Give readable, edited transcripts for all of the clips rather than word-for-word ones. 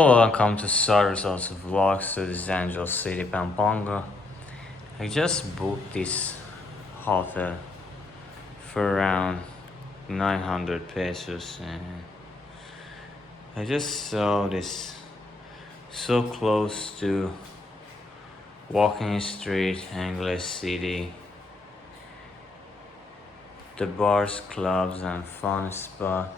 Hello, welcome to Star Results Vlogs to this Angel City, Pampanga. I just booked this hotel for around 900 pesos and I just saw this so close to walking street, English City, the bars, clubs and fun spot.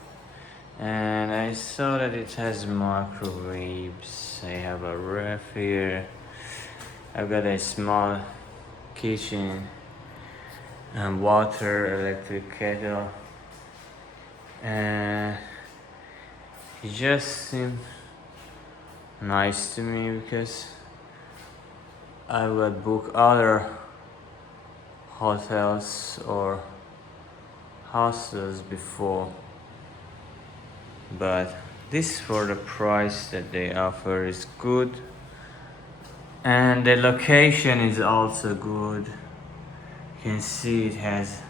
And I saw that it has microwaves. I have a ref here. I've got a small kitchen and water, electric kettle. And it just seemed nice to me because I would book other hotels or hostels before. But this for the price that they offer is good, and the location is also good. You can see it has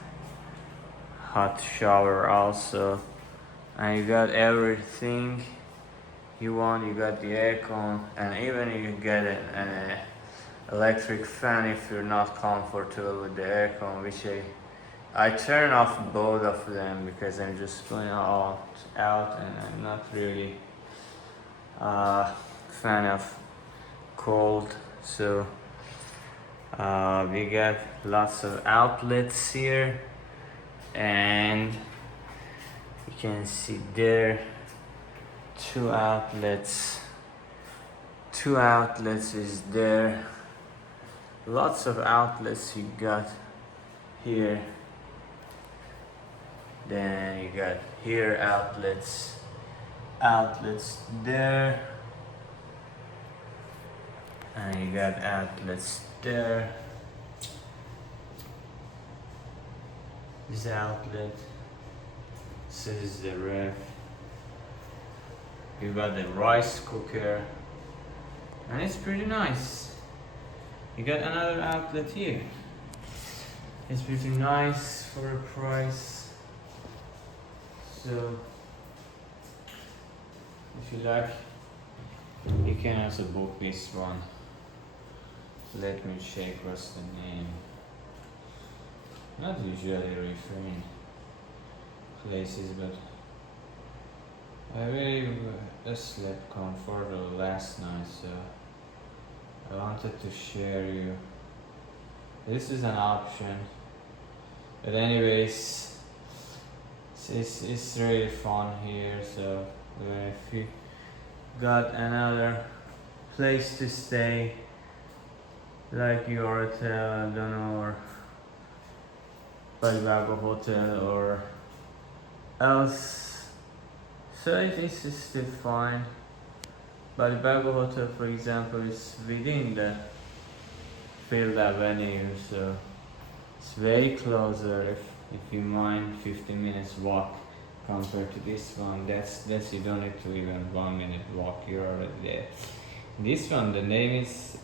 hot shower also, and you got everything you want. You got the aircon, and even you get an electric fan if you're not comfortable with the aircon, which I turn off both of them because I'm just going out and I'm not really a fan of cold. So we got lots of outlets here, and you can see there two outlets is there. Lots of outlets you got here. Then you got here outlets there, and you got outlets there. This outlet, this is the ref. You got the rice cooker, and it's pretty nice. You got another outlet here. It's pretty nice for a price. So if you like, you can also book this one. Let me check what's the name. Not usually referring places, but I really just slept comfortable last night, so I wanted to share you. This is an option, but anyways, it's really fun here. So if you got another place to stay, like your hotel, I don't know, or Pampanga hotel or else, so it is still fine. Pampanga hotel, for example, is within the Field Avenue, so it's very closer. If you mind 15 minutes walk compared to this one, that's you don't need to even 1 minute walk, you're already there. This one, the name is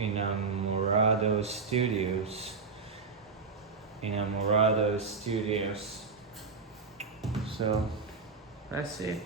Enamorado Studios. Enamorado Studios. So that's it.